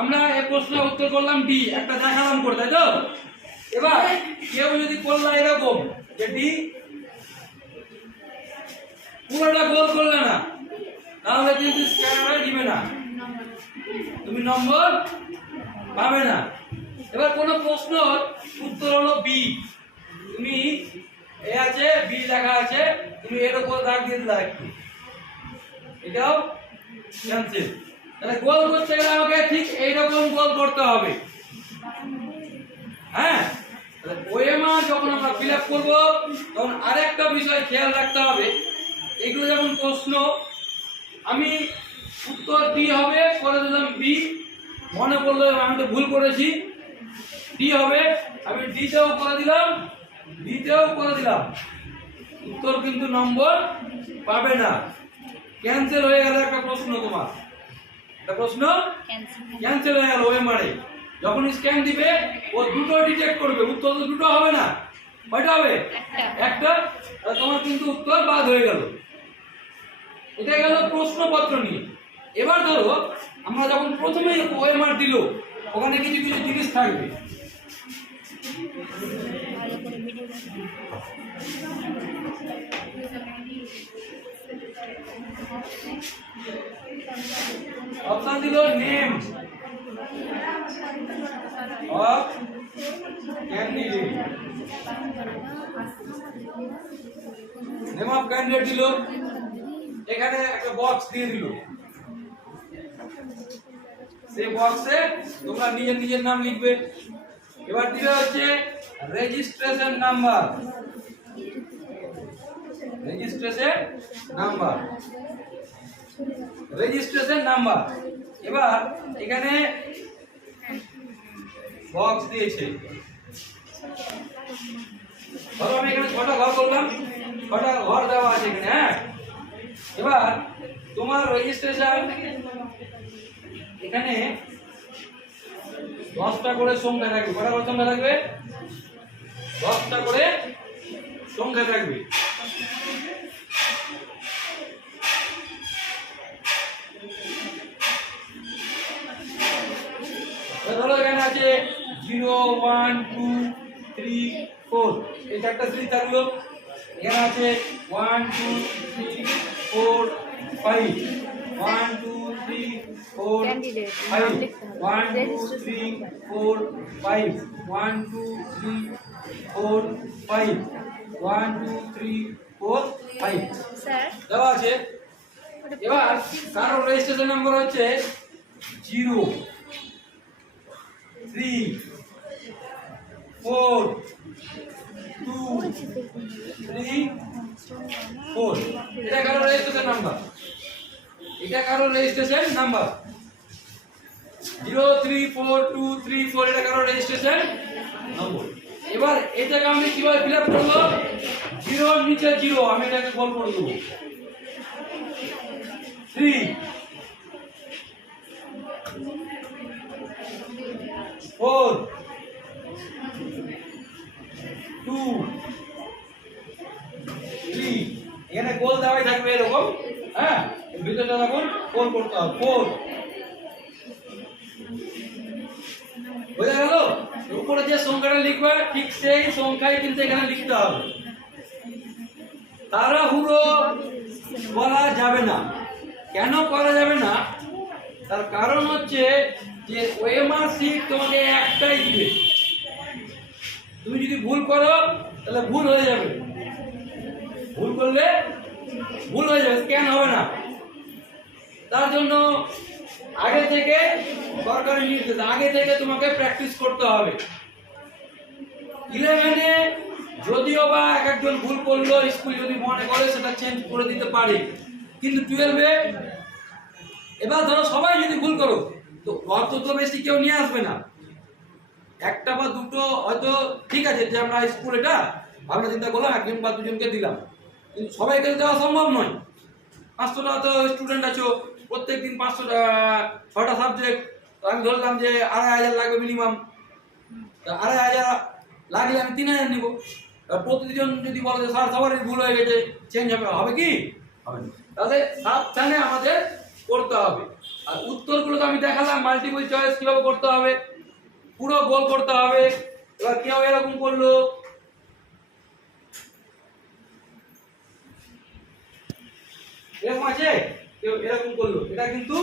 আমরা এই প্রশ্নের উত্তর করলাম ডি, একটা দেখালাম করে, তাই তো? এবার কেউ যদি করলো এরকম যে ডি পুরোটা গোল করলে না, তাহলে কিন্তু স্ক্যানারে দিবে না, তুমি নম্বর পাবে না। এবার কোন প্রশ্ন উত্তর হলো বি, তুমি এ আছে বি লেখা আছে, তুমি এর উপর দাগ দিয়ে দিলা একটু, এটাও ক্যান্সেল। তাহলে গোল করতে গেলে আমাকে ঠিক এইরকম গোল করতে হবে। হ্যাঁ, ওএমআর যখন আমরা ফিল আপ করবো তখন আরেকটা বিষয় খেয়াল রাখতে হবে, এগুলো যেমন প্রশ্ন আমি উত্তর ডি হবে করে দিলাম বি, মনে পড়লো আমি তো ভুল করেছি, ডি হবে আমি ডিতেও করে দিলাম, ডিতেও করে দিলাম, উত্তর কিন্তু নম্বর পাবে না, ক্যান্সেল হয়ে গেল একটা প্রশ্ন, তোমার একটা প্রশ্ন ক্যান্সেল হয়ে গেল। ওএমআরে যখন স্ক্যান দিবে ও দুটো ডিটেক্ট করবে, উত্তর তো দুটো হবে না, কয়টা হবে? একটা, তোমার কিন্তু উত্তর বাদ হয়ে গেল। এটা গেল প্রশ্নপত্র নিয়ে। এবার ধরো আমরা যখন প্রথমে ওএমআর দিল, ওখানে কিছু কিছু জিনিস থাকবে, অপশন দিল name of candidate, name of candidate দিল, এখানে একটা বক্স দিয়ে দিল, সেই বক্সে তোমরা নিজের নিজের নাম লিখবে। এবার দিবে হচ্ছে registration number, registration number, registration number. এবার এখানে বক্স দিয়েছে, ধরো আমি এখানে 6টা ঘর করলাম, 6টা ঘর দেওয়া আছে এখানে। হ্যাঁ, এবার তোমার রেজিস্ট্রেশন এখানে 10টা করে সংখ্যা থাকবে, কটা করে সংখ্যা থাকবে? 10টা করে সংখ্যা থাকবে। ধরো এখানে আছে 0 1 2 3 4, এই চারটা সিরিজ থাকলো। এখানে আছে 1 2 3 4 5, 1 2 3 4 5, 1 2 3 4 5, 1 2 3 4 5, 1 2 3 4 5 দেওয়া আছে। এবার কারো রেজিস্ট্রেশন নাম্বার হচ্ছে 0 3 4 2 3 4, এটা কারো রেজিস্ট্রেশন নাম্বার, এটা কারো রেজিস্ট্রেশন নাম্বার। 0 3 4 2 3 4 এটা কারো রেজিস্ট্রেশন নম্বর। এবার এটাকে আমি কিভাবে ফিল আপ করবো? 0 এর নিচে 0 আমি এটাকে কল করে দেবো, 3 4 2 3, এখানে গোল দেওয়াই থাকবে এরকম। হ্যাঁ, ভিতরটা তখন গোল করতে হবে, 4 বোঝা গেল? উপরে যে সংখ্যাটা লিখবে ঠিক সেই সংখ্যাই কিন্তু এখানে লিখতে হবে, তাড়াহুড়ো করা যাবে না। কেন করা যাবে না? তার কারণ হচ্ছে যে ওএমআর শিট তোমাকে একটাই দিবে, তুমি যদি ভুল করো তাহলে ভুল হয়ে যাবে, ভুল করলে ভুল হয়ে যাবে, স্ক্যান হবে না। তার জন্য আগে থেকে সরকারি নির্দেশ, আগে থেকে তোমাকে প্র্যাকটিস করতে হবে। 11-এ যদিও বা একজন ভুল করলো, স্কুল যদি মনে করে সেটা চেঞ্জ করে দিতে পারে, কিন্তু 12-এ এবার ধরো সবাই যদি ভুল করো তো অত তো বেশি কেউ নিয়ে আসবে না, একটা বা দুটো হয়তো ঠিক আছে, যে আমরা স্কুল এটা ভাবনা চিন্তা করলাম একজন বা দুজনকে দিলাম, কিন্তু সবাইকে দেওয়া সম্ভব নয়। 500টা তো স্টুডেন্ট আছো, প্রত্যেকদিন 500টা 6টা সাবজেক্ট, আমি ধরলাম যে 2500 লাগবে মিনিমাম, 2500 লাগলে আমি 3000 নিব। প্রতিদিন যদি বলো যে স্যার সবারই ভুল হয়ে গেছে, চেঞ্জ হবে, হবে কি? হবে না। তাহলে সাবধানে আমাদের করতে হবে। আর উত্তরগুলো তো আমি দেখালাম মাল্টিপল চয়েস কিভাবে করতে হবে, পুরো গোল করতে হবে। এবার কেউ এরকম করলো, এরকম আছে, কেউ এরকম করলো, এটা কিন্তু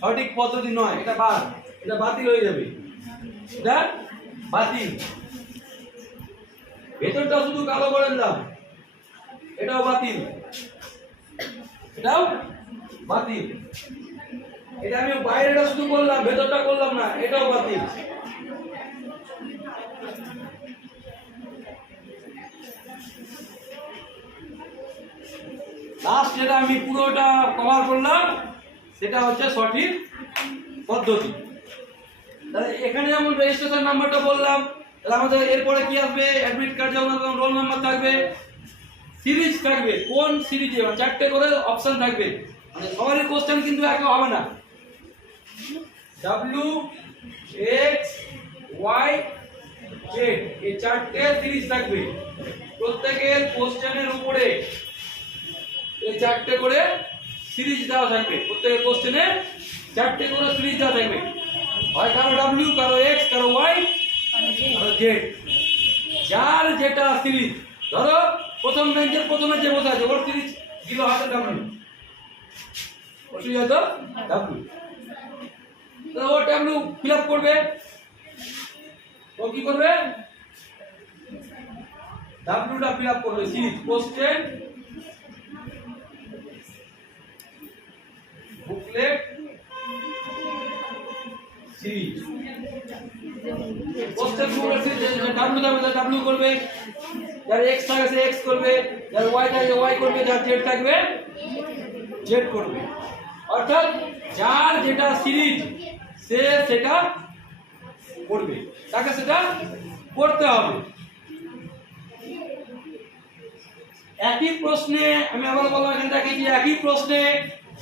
সঠিক পদ্ধতি নয়, এটা বাদ, এটা বাতিল হয়ে যাবে, এটা বাতিল। ভেতরটা শুধু কালো করে দিলাম, এটাও বাতিল, এটাও বাতিল। এটা আমি বাইরেটা শুধু করলাম, ভেতরটা করলাম না, এটাও বাতিল। লাস্ট যেটা আমি পুরোটা কভার করলাম সেটা হচ্ছে সঠিক পদ্ধতি। তাহলে এখানে যেমন রেজিস্ট্রেশন নাম্বারটা বললাম, তাহলে আমাদের এরপরে কি আসবে, অ্যাডমিট কার্ড যেমন রোল নাম্বার থাকবে, সিরিজ থাকবে, কোন সিরিজে, মানে 4টে করে অপশন থাকবে, মানে সবারই কোশ্চেন কিন্তু একই হবে না। W X Y Z এই 4টে সিরিজ থাকবে, প্রত্যেকের কোশ্চেনের উপরে এই 4টে করে সিরিজ দেওয়া থাকবে, প্রত্যেকের কোশ্চেনে 4টে করে সিরিজ দেওয়া থাকবে, হয় কারো W, কারো X, কারো Y, কারো Z। যার যেটা সিরিজ, ধরো প্রথম বেঞ্চের প্রথমে যে বসে আছে ওর সিরিজ দিল হাতে W, ওর সিরিজ হয়তো W, তো ও W ফিল আপ করবে, ও কি করবে, Wটা ফিল আপ করবে, series question booklet series, question booklet series W থাকবে W করবে, যার X থাকে সে X করবে, যার Y থাকে Y করবে, যার Z থাকবে Z করবে। অর্থাৎ যার যেটা সিরিজ সে সেটা করবে, তাকে সেটা করতে হবে। একই প্রশ্নে আমি আবার বললাম, এখানে দেখেছি একই প্রশ্নে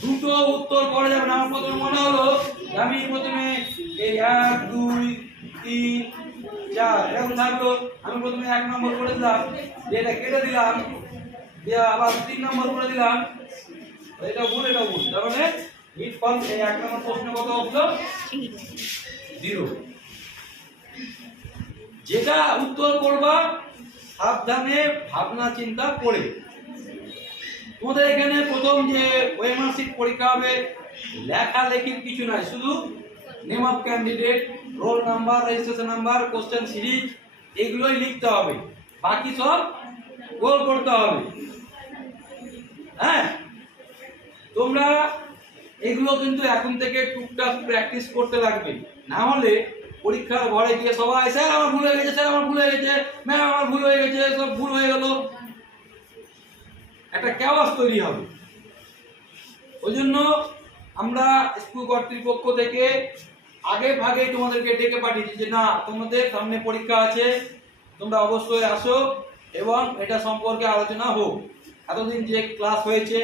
দুটো উত্তর করা যাবে না। আমার প্রথমে মনে হলো আমি প্রথমে এই 1 2 3 4 এরকম থাকলো, আমি প্রথমে 1 নম্বর করে দিলাম, এটা কেটে দিলাম, দিয়ে আবার 3 নম্বর করে দিলাম, এটা ভুল, এটা ভুল, তার মানে মিড ফল এই 1 নম্বর প্রশ্ন কত হলো 0। যেটা উত্তর করবা সাবধানে ভাবনা চিন্তা করে। তোমাদের এখানে প্রথম যে ওএমআর শিট পরীক্ষা হবে, লেখালেখির কিছু নাই, শুধু name of candidate, roll number, registration number, question series এগুলোই লিখতে হবে, বাকি সব গোল করতে হবে। হ্যাঁ, তোমরা এগুলো কিন্তু এখন থেকে টুকটাক প্র্যাকটিস করতে লাগবে, না হলে পরীক্ষার ঘরে গিয়ে সবাই স্যার আমার ভুল হয়ে গেছে, স্যার আমার ভুল হয়ে গেছে, ম্যাম আমার ভুল হয়ে গেছে, সব ভুল হয়ে গেল, একটা ক্যাওয়াস তৈরি হবে। ওই জন্য আমরা স্কুল কর্তৃপক্ষ থেকে আগে ভাগে তোমাদেরকে ডেকে পাঠিয়েছি যে না, তোমাদের সামনে পরীক্ষা আছে, তোমরা অবশ্যই আসো এবং এটা সম্পর্কে আলোচনা হোক। এতদিন যে ক্লাস হয়েছে,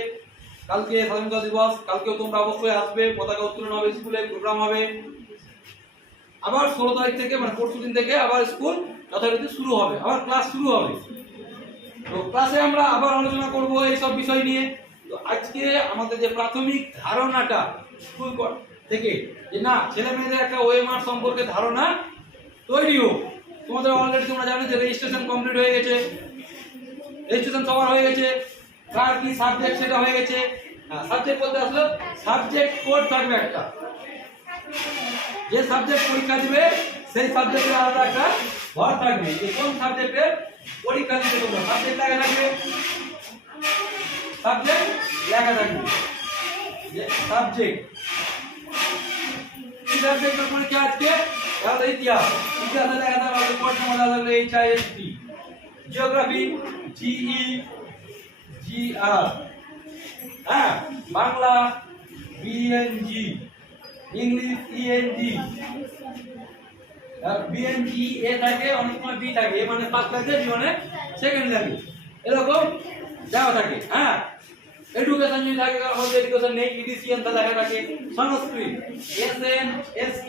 কালকে স্বাধীনতা দিবস, কালকেও তোমরা অবশ্যই আসবে, পতাকা উত্তোলন হবে, স্কুলে প্রোগ্রাম হবে, আবার 16 তারিখ থেকে মানে পরশু দিন থেকে আবার স্কুল যথারীতি শুরু হবে, আবার ক্লাস শুরু হবে। তো ক্লাসে আমরা আবার আলোচনা করব এই সব বিষয় নিয়ে। তো আজকে আমাদের যে প্রাথমিক ধারণাটা স্কুল থেকে, যে না ছেলে মেয়েদের একটা ওএমআর সম্পর্কে ধারণা তৈরি হোক। তোমাদের অলরেডি তোমরা জানো যে রেজিস্ট্রেশন কমপ্লিট হয়ে গেছে, রেজিস্ট্রেশন সবার হয়ে গেছে, কার কি সাবজেক্ট সেটা হয়ে গেছে। হ্যাঁ, সাবজেক্ট বলতে আসলে সাবজেক্ট কোড থাকবে একটা, যে সাবজেক্ট পরীক্ষা দিবে সেই সাবজেক্টের আলাদা একটা ঘর থাকবে, যে কোন সাবজেক্টের পরীক্ষা দিতে তোমরা সাবজেক্ট লেখা থাকবে, সাবজেক্ট লেখা থাকবে, যে সাবজেক্ট কি সাবজেক্টের পরীক্ষা আজকে, তাহলে ইতিহাস, ইতিহাসে লেখা থাকবে কোড নাম্বার থাকবে HIST, জিওগ্রাফি GEGR, হ্যাঁ, বাংলা BNG, ইংলিশ ENG, আর BNG এ থাকে, অনেক সময় বি থাকে, মানে ফার্স্ট লাগে, বি মানে সেকেন্ড লাগে, এরকম যাওয়া থাকে। হ্যাঁ, এডুকেশন যদি থাকে, আমাদের এডুকেশন নেই, EDCN তা লেখা থাকে, সংস্কৃত SNSK,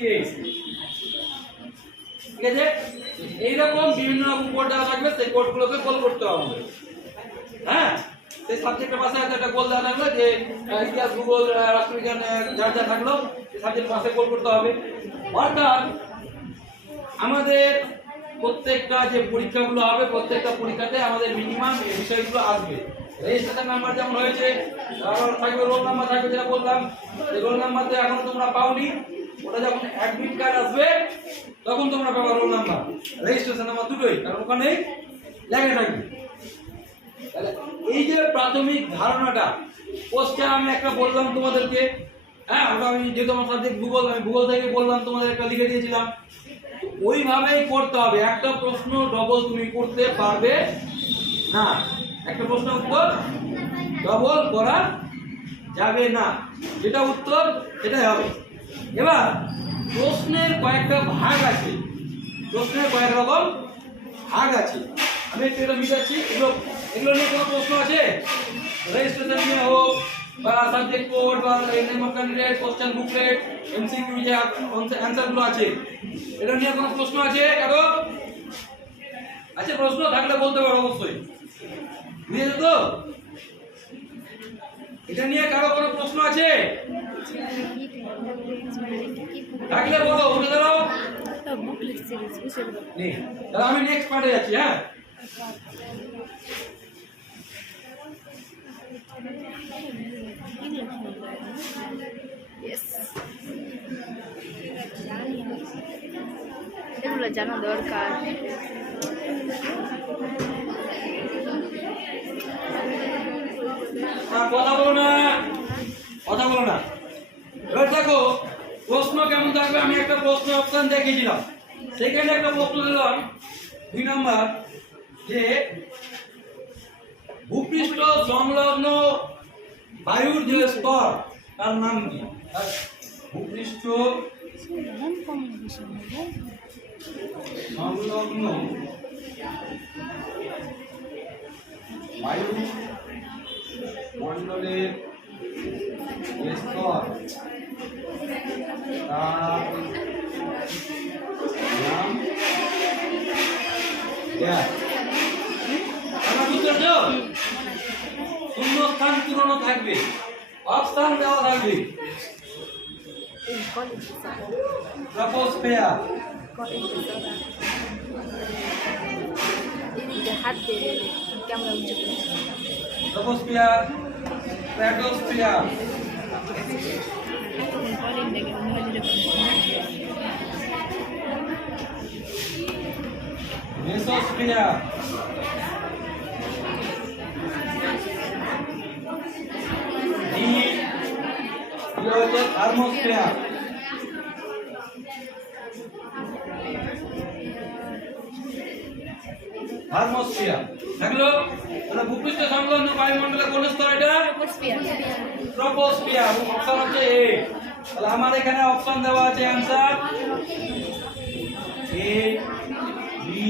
ঠিক আছে। এইরকম বিভিন্ন রকম কোড দেওয়া থাকবে, সেই কোডগুলোকে কল করতে হবে। হ্যাঁ, সেই সাবজেক্টের পাশে একটা গোল দেওয়া থাকলো যে ইতিহাস, ভূগোল, রাষ্ট্রবিজ্ঞান যার যা থাকলো সেই সাবজেক্টের পাশে গোল করতে হবে। অর্থাৎ আমাদের প্রত্যেকটা যে পরীক্ষাগুলো হবে, প্রত্যেকটা পরীক্ষাতে আমাদের মিনিমাম এই বিষয়গুলো আসবে। রেজিস্ট্রেশন নাম্বার যেমন হয়েছে, আবার থাকবে রোল নাম্বার থাকবে, যেটা বললাম এই রোল নাম্বার তো এখন তোমরা পাওনি, ওটা যখন অ্যাডমিট কার্ড আসবে তখন তোমরা পাবে রোল নাম্বার, রেজিস্ট্রেশন নাম্বার দুটোই, কারণ ওখানেই লেখা থাকবে। তাহলে এই যে প্রাথমিক ধারণাটা পোস্টে আমি একটা বললাম তোমাদেরকে, হ্যাঁ ওটা আমি যেহেতু আমার সাবজেক্ট ভূগোল, আমি ভূগোল থেকে বললাম তোমাদের একটা লিখে দিয়েছিলাম, ওইভাবেই করতে হবে। একটা প্রশ্ন ডবল তুমি করতে পারবে না, একটা প্রশ্ন উত্তর ডবল করা যাবে না, যেটা উত্তর সেটাই হবে। এবার প্রশ্নের কয়েকটা ভাগ আছে, প্রশ্নের কয়েক রকম ভাগ আছে, আমি একটু এটা মিটাচ্ছি। এগুলো নিয়ে কোনো প্রশ্ন আছে? রেজিস্ট্রেশন নিয়ে হোক বা সাবজেক্ট কোড বা name of candidate, question booklet, MCQ যে অ্যানসারগুলো আছে, এটা নিয়ে কোনো প্রশ্ন আছে কারো? আচ্ছা, প্রশ্ন থাকলে বলতে পারো অবশ্যই, বুঝেছো তো? এটা নিয়ে কারো কোনো প্রশ্ন আছে? থাকলে বলো, উঠে দাঁড়াও। নেই, তাহলে আমি নেক্সট পার্টে যাচ্ছি। হ্যাঁ, এগুলো জানা দরকার। কথা বলো না, কথা বলো না। এবার দেখো প্রশ্ন কেমন থাকবে। আমি একটা প্রশ্ন অপশন দেখিয়েছিলাম, সেখানে একটা প্রশ্ন দিলাম 2 নম্বর, যে ভূপৃষ্ঠ সংলগ্ন বায়ুর যে স্তর তার নাম কি? ভূপৃষ্ঠ সংলগ্ন বায়ু মণ্ডলের যে স্তর তার নাম শূন্যস্থান পূরণ থাকবে, অপশন দেওয়া থাকবে। ট্রপোস্ফিয়ার, হাত দিয়ে ক্যামেরা উঁচু করে, troposphere, stratosphere, mesosphere, thermosphere, thermosphere থাকলো। তাহলে ভূপৃষ্ঠ সংলগ্ন বায়ুমণ্ডলের কোন স্তর? এটা ট্রপোস্ফিয়ার। অপশন হচ্ছে এ। তাহলে আমার এখানে অপশন দেওয়া আছে, आंसर এ, বি,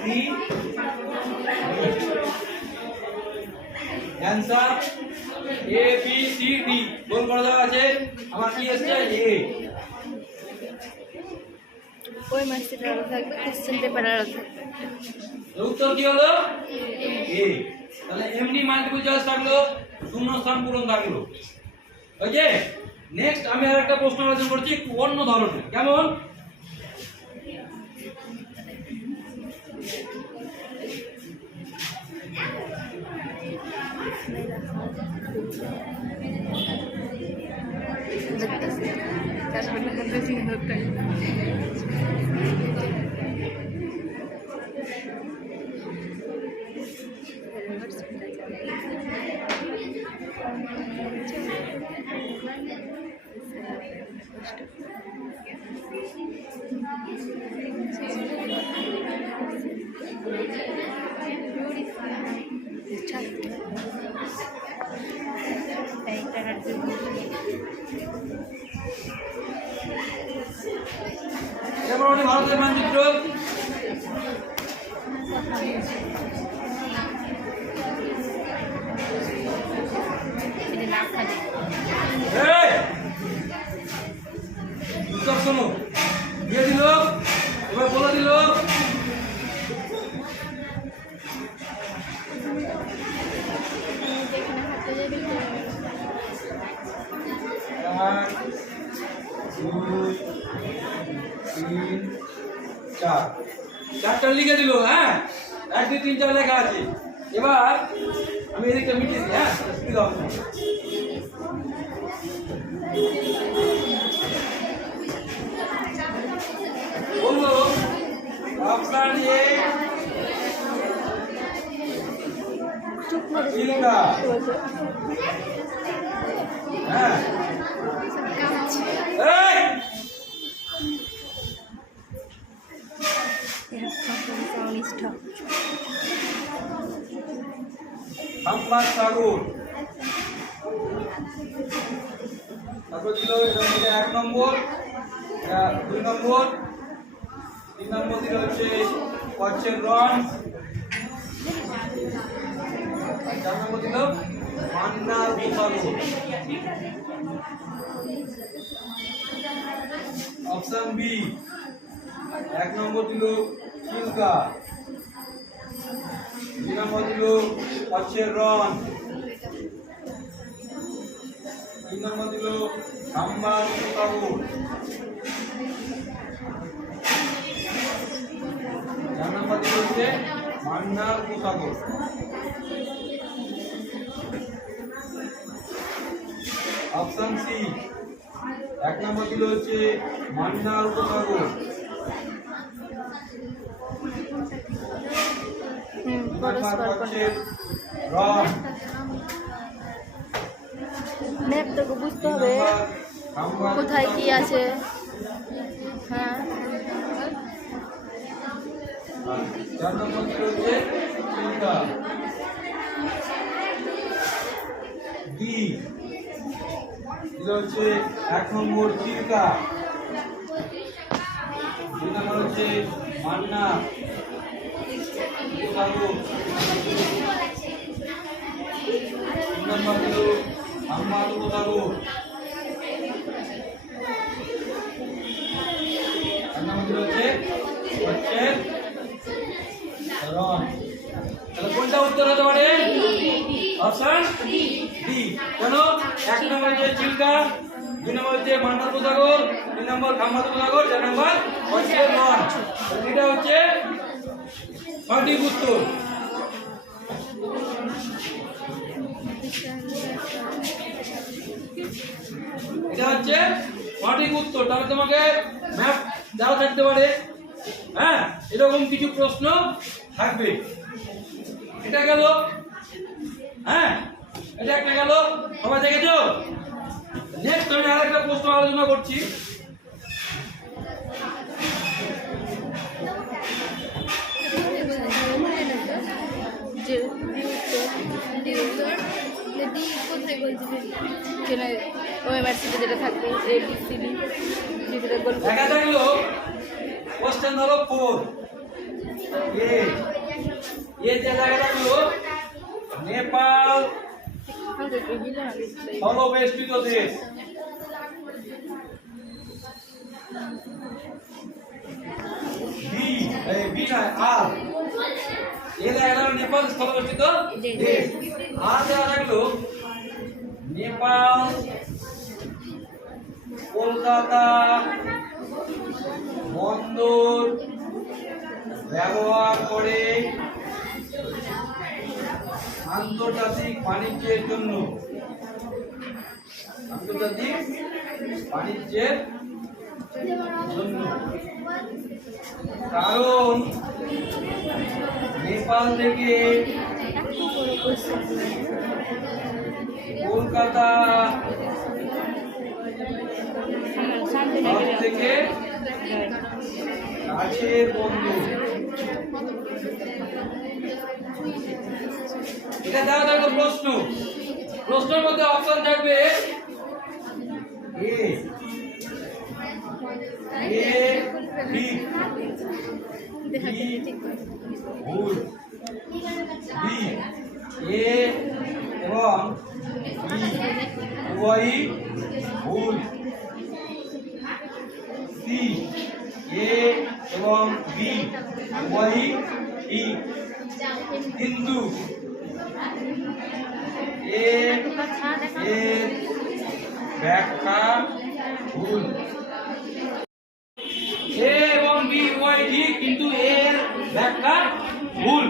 সি। आंसर এ, বি, সি, ডি গোল করে দেওয়া আছে। আমার কি আসছে? এ। ওই মাসের আরো থাকবে, কোশ্চেন পেপার আরো থাকবে। উত্তর কি হলো? এ। তাহলে এমনি মাল্টিপল চয়েস থাকলো, শূন্যস্থান পূরণ থাকলো। ওকে, নেক্সট আমি আরেকটা প্রশ্ন আলোচনা করছি, একটু অন্য ধরনের। কেমন? কেমন ভারতের মানচিত্র? শোনো, দিয়ে দিল, এবার বলে দিল 2 3 4 চারটা লিখে দিল। হ্যাঁ, 1 2 3 4 লেখা আছে। এবার আমি এদিকে মিটিয়ে দিই। হ্যাঁ, সুবিধা হবে। বলবো অপশন এ চিল্কা। হ্যাঁ, এই খাম্বার সাগর। তারপর ছিল এটা হচ্ছে 1 নম্বর, 2 নম্বর, 3 নম্বর দিল হচ্ছে কচ্ছের রন, 4 নম্বর দিল মান্নার সাগর। অপশন বি 1 নম্বর দিল চিল্কা, 2 নম্বর দিল কচ্ছের রন, 3 নম্বর দিল খাম্বার সাগর, 4 নম্বর দিল হচ্ছে মান্নার সাগর। অপশন সি 1 নম্বর দিল হচ্ছে মান্নার সাগর, 2 নম্বর হচ্ছে রন, ম্যাপটাকে বুঝতে হবে কোথায় কি আছে। হ্যাঁ, 4 নম্বর দিল হচ্ছে চিল্কা। ডি দিল হচ্ছে 1 নম্বর চিল্কা, 2 নম্বর হচ্ছে মান্না সাগর, 3 নম্বর দিল খাম্বার সাগর, 4 নম্বর দিল হচ্ছে কচ্ছের রন। তাহলে কোনটা উত্তর হতে পারে? Option D. কেন? 1 নম্বর হচ্ছে চিল্কা, 2 নম্বর হচ্ছে মান্নার সাগর, 3 নম্বর খাম্বার সাগর, 4 নম্বর কচ্ছের রন। এটা হচ্ছে সঠিক উত্তর। এটা হচ্ছে সঠিক উত্তর। তাহলে তোমাকে ম্যাপ দেওয়া থাকতে পারে। হ্যাঁ, এরকম কিছু প্রশ্ন থাকবে। এটা গেল। হ্যাঁ, এটা একটা গেল। সবাই দেখেছো? নেক্সট আমি আরেকটা প্রশ্ন আলোচনা করছি। ওএমআরসিতে যেটা থাকবে এবিসিডি যেটা বলবো। দেখা থাকলো কোশ্চেন হলো 4 এ যে জায়গা থাকলো নেপাল স্থলবেষ্টিত দেশ। বি না আর এ জায়গা নেপাল স্থলবেষ্টিত দেশ। আর জায়গা থাকলো নেপাল কলকাতা বন্দর ব্যবহার করে আন্তর্জাতিক বাণিজ্যের জন্য। আন্তর্জাতিক বাণিজ্যের জন্য, কারণ নেপাল থেকে কলকাতা সব থেকে কাছের বন্দর। এটা দেওয়া থাকবে প্রশ্ন। প্রশ্নের মধ্যে অপশন থাকবে এ বি ভুল, বি এ এবং বি উভয়ই ভুল, সি এ এবং বি উভয়ই ঠিক, কিন্তু এর ব্যাখ্যা ভুল। কিন্তু এ এর ব্যাখ্যা ভুল।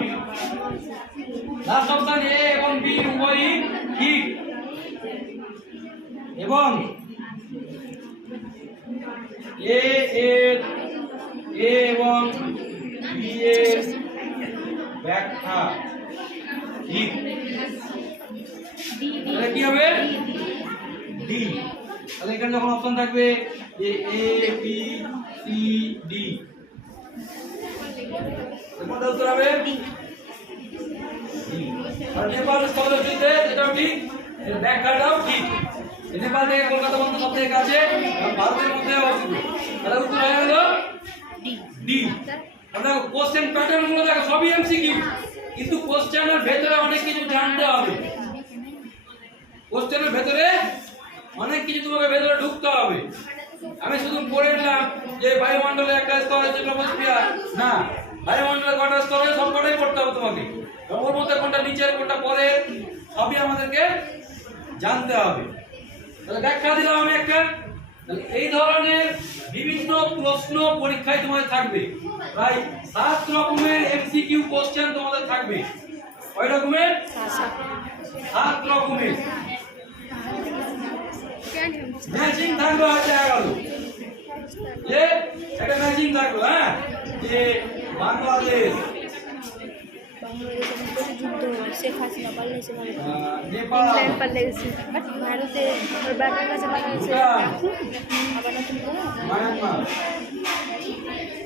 লাস্ট অপশন এ এবং বি উভয়ই ঠিক, এবং এ এবং বি এর ব্যাখ্যা ঠিক। তাহলে কি হবে? ডি। তাহলে এখানে যখন অপশন থাকবে যে এ বি সি ডি, কোনটা উত্তর হবে? ডি। আর নেপাল স্থলচ্যুতে এটাও ঠিক, এর ব্যাখ্যাটাও ঠিক। নেপাল থেকে কলকাতা পর্যন্ত সব থেকে কাছে, ভারতের মধ্যে অবস্থিত। তাহলে উত্তর হয়ে গেল ডি। আমরা কোশ্চেন প্যাটার্ন গুলো দেখো সবই এমসিকিউ, কিন্তু কোশ্চেনের ভেতরে অনেক কিছু জানতে হবে। কোশ্চেনের ভেতরে অনেক কিছু তোমাকে ভেতরে ঢুকতে হবে। আমি শুধু পড়ে নিলাম যে বায়ুমণ্ডলে একটা স্তর আছে ট্রপোস্ফিয়ার, না, বায়ুমণ্ডলে কটা স্তর আছে সবকটাই পড়তে হবে তোমাকে। ওর মধ্যে কোনটা নিচের কোনটা পরের সবই আমাদেরকে জানতে হবে। তাহলে ব্যাখ্যা দিলাম আমি একটা। তাহলে এই ধরনের বিভিন্ন প্রশ্ন পরীক্ষায় তোমাদের থাকবে, প্রায় 7 রকমের এমসিকিউ কোশ্চেন তোমাদের থাকবে। কয় রকমের? 7 রকমের। ম্যাচিং থাকবে হয়তো 11, যে একটা ম্যাচিং থাকলো, হ্যাঁ, যে বাংলাদেশ, যুদ্ধ শেখ হাসিনা পাল্লেছে, নেপাল, ইংল্যান্ড পাল্লেছে, ভারতে বাংলার কাছে পাল্লেছে, আবার নতুন করে মায়ানমার,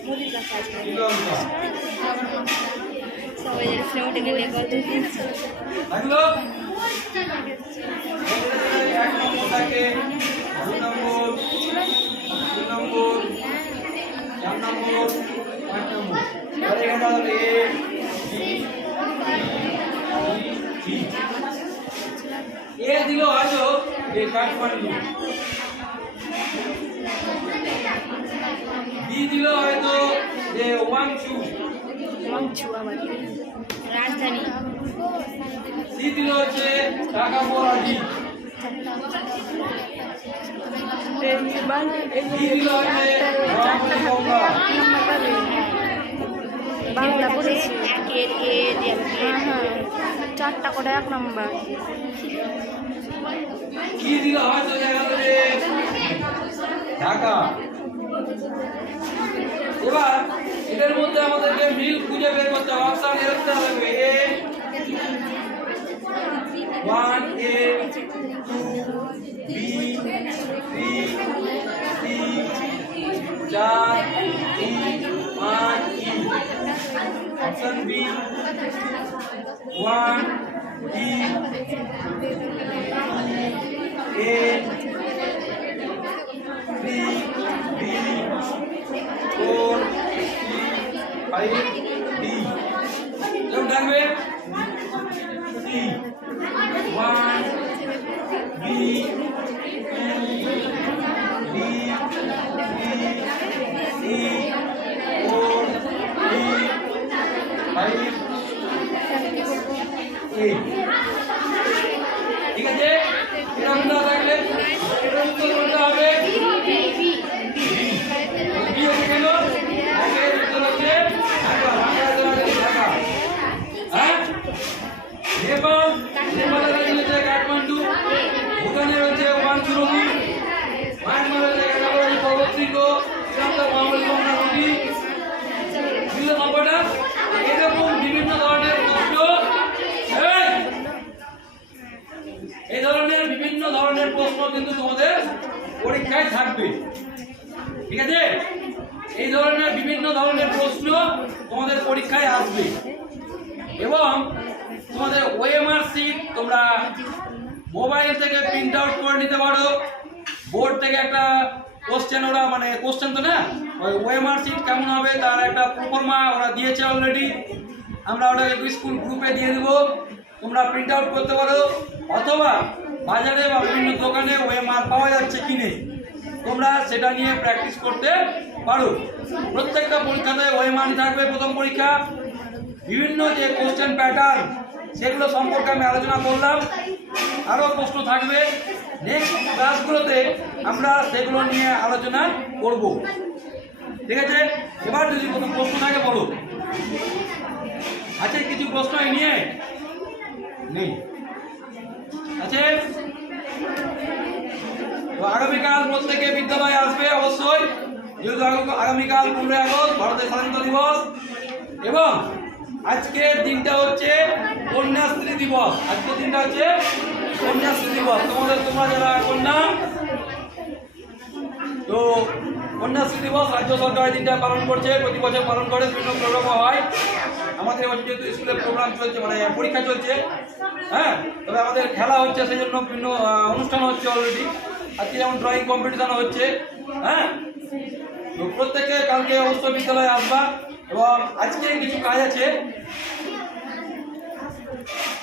মোদির কাছে আসবে। শ্রীলঙ্কা, সবাই যাচ্ছে ওটা গেলে কত থাকলো। এক নম্বর থাকে, 2 নম্বর, 3 নম্বর, 4 নম্বর, 5 নম্বর। আর এখানে হলো এ বি সি ডি। এ দিল হয়তো এ কাঠমান্ডু, বি দিল হয়তো যে ওয়াংচু, আবার রাজধানী, সি দিল হচ্ছে ঢাকা পরাজি, ডি দিল হচ্ছে রংপুর গঙ্গা। বাংলা পড়েছি, হ্যাঁ 4টা করে 1 নম্বর। কি দিল হয়তো দেখা যাবে ঢাকা। এবার এটার মধ্যে আমাদেরকে মিল খুঁজে বের করতে হবে। অপশন এরকম হবে A 1 A 2 B 3 C 4 D 5 E. Option B 1 D A 3 B 4 C 5 D. এরকম থাকবে C 1 B 2 D C 4 D 5 A. ঠিক আছে, এরকম না থাকলে এটার উত্তর কোনটা হবে? বি হয়ে গেল। এর উত্তর হচ্ছে ঢাকা। ঢাকা, হ্যাঁ। নেপাল, নেপালের রাজধানী হচ্ছে কাঠমান্ডু, ভুটানের হচ্ছে ওয়াংচুরুং, মায়ানমারের জায়গায় পর্বতশৃঙ্গ, শ্রীলঙ্কার মহাবলী গঙ্গা নদী। বুঝলে নম্বরটা? এরকম বিভিন্ন ধরনের প্রশ্ন, এই ধরনের বিভিন্ন ধরনের প্রশ্ন কিন্তু তোমাদের পরীক্ষায় থাকবে। ঠিক আছে, এই ধরনের বিভিন্ন ধরনের প্রশ্ন তোমাদের পরীক্ষায় আসবে, এবং তোমাদের ওএমআর শিট তোমরা মোবাইল থেকে প্রিন্ট আউট করে নিতে পারো। বোর্ড থেকে একটা কোশ্চেন, ওরা মানে কোশ্চেন তো না, ওই ওএমআর শিট কেমন হবে তার একটা প্রোফর্মা ওরা দিয়েছে অলরেডি। আমরা ওটাকে স্কুল গ্রুপে দিয়ে দেবো, তোমরা প্রিন্ট আউট করতে পারো, অথবা বাজারে বা বিভিন্ন দোকানে ওএমআর পাওয়া যাচ্ছে কিনে, তোমরা সেটা নিয়ে প্র্যাকটিস করতে পারো। প্রত্যেকটা পরীক্ষাতে ওএমআর থাকবে। প্রথম পরীক্ষা বিভিন্ন যে কোশ্চেন প্যাটার্ন সেগুলো সম্পর্কে আমি আলোচনা করলাম, আরও প্রশ্ন থাকবে। নেক্সট ক্লাসগুলোতে আমরা সেগুলো নিয়ে আলোচনা করব। ঠিক আছে, এবার যদি কোনো প্রশ্ন থাকে বলো। আছে কিছু প্রশ্ন এই নিয়ে? নেই। আছে? তো আগামীকাল প্রত্যেকে বিদ্যালয়ে আসবে অবশ্যই, যেহেতু আগামীকাল 15 আগস্ট ভারতের স্বাধীনতা দিবস, এবং আজকের দিনটা হচ্ছে কন্যাশ্রী দিবস। আজকের দিনটা হচ্ছে কন্যাশ্রী দিবস। তোমরা যারা কন্যা, তো কন্যাশ্রী দিবস রাজ্য সরকার দিনটা পালন করছে, প্রতি বছর পালন করে, বিভিন্ন প্রোগ্রাম হয়। আমাদের এবছর যেহেতু স্কুলের প্রোগ্রাম চলছে, মানে পরীক্ষা চলছে, হ্যাঁ, তবে আমাদের খেলা হচ্ছে, সেই জন্য বিভিন্ন অনুষ্ঠান হচ্ছে অলরেডি। আজকে যেমন ড্রয়িং কম্পিটিশন হচ্ছে, হ্যাঁ। তো প্রত্যেকে কালকে অবশ্যই বিদ্যালয়ে আসবা, এবং আজকে কিছু কাজ আছে